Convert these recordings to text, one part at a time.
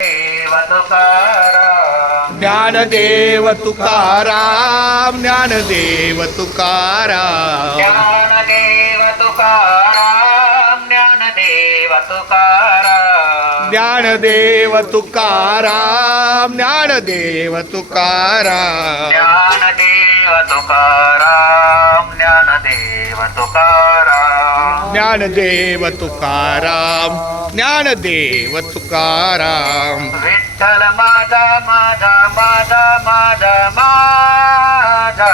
देव तुकाराम ज्ञानदेव तुकाराम ज्ञानदेव तुकाराम ज्ञानदेव तुकाराम ज्ञानदेव तुकाराम ज्ञानदेव तुकाराम ज्ञानदेव तुकाराम ज्ञानदेव तुकाराम ज्ञानदेव तुकाराम ज्ञानदेव तुकाराम ज्ञानदेव तुकाराम विठ्ठल माझा माझा माझा माझा माझा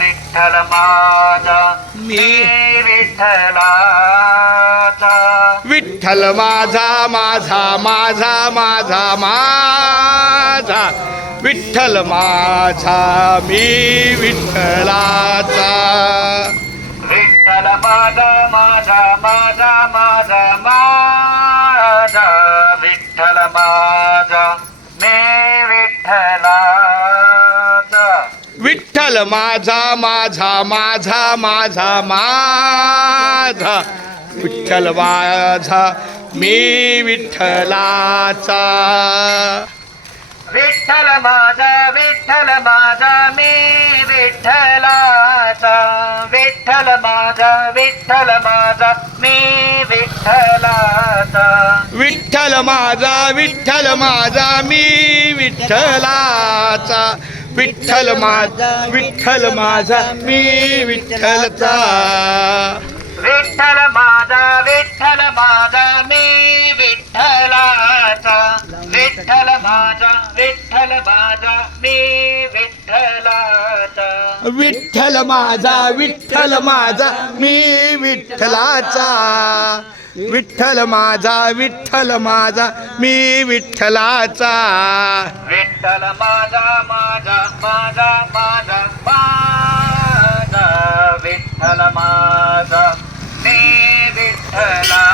विठ्ठल माझा मी विठ्ठलाचा विठ्ठल माझा माझा माझा माझा माझा विठ्ठल माझा मी विठ्ठलाचा विठ्ठल माझा माझा माझा माझा माझा विठ्ठल माझा मी विठ्ठलाचा विठ्ठल माझा माझा माझा माझा माझा विठ्ठल माझा मी विठ्ठलाचा विठ्ठल माझा मी विठ्ठलाचा विठ्ठल माझा मी विठ्ठलाचा विठ्ठल माझा मी विठ्ठलाचा विठ्ठल माझा मी विठ्ठलचा विठ्ठल माझा मी विठ्ठलाचा विठ्ठल माझा मी विठ्ठलाचा विठ्ठल माझा मी विठ्ठलाचा विठ्ठल माझा मी विठ्ठलाचा विठ्ठल माझा माझा माझा माझा माझा विठ्ठल माझा मी विठ्ठलाचा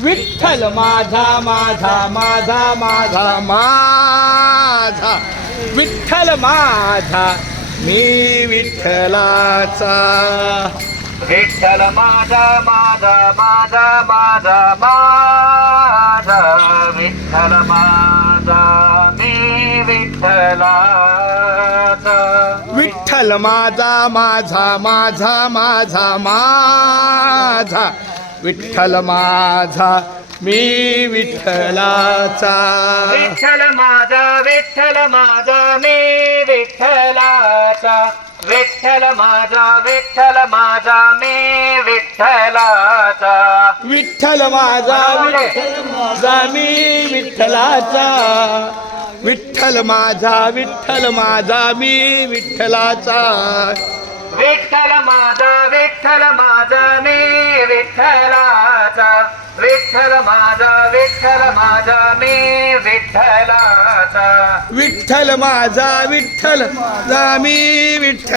विठ्ठल माझा माझा माझा माझा माझा विठ्ठल माझा मी विठ्ठलाचा विठ्ठल माझा माझा माझा माझा माझा विठ्ठल माझा मी विठ्ठलाचा विठ्ठल माझा माझा माझा माझा माझा विठ्ठल माझा मी विठ्ठलाचा विठ्ठल माझा मी विठ्ठलाचा विठ्ठल माझा मी विठ्ठलाचा विठ्ठल माझा मी विठ्ठलाचा विठ्ठल माझा मी विठ्ठलाचा विठ्ठल माझा मी विठ्ठलाचा विठ्ठल माझा मी विठ्ठलाचा विठ्ठल माझा मी विठ्ठल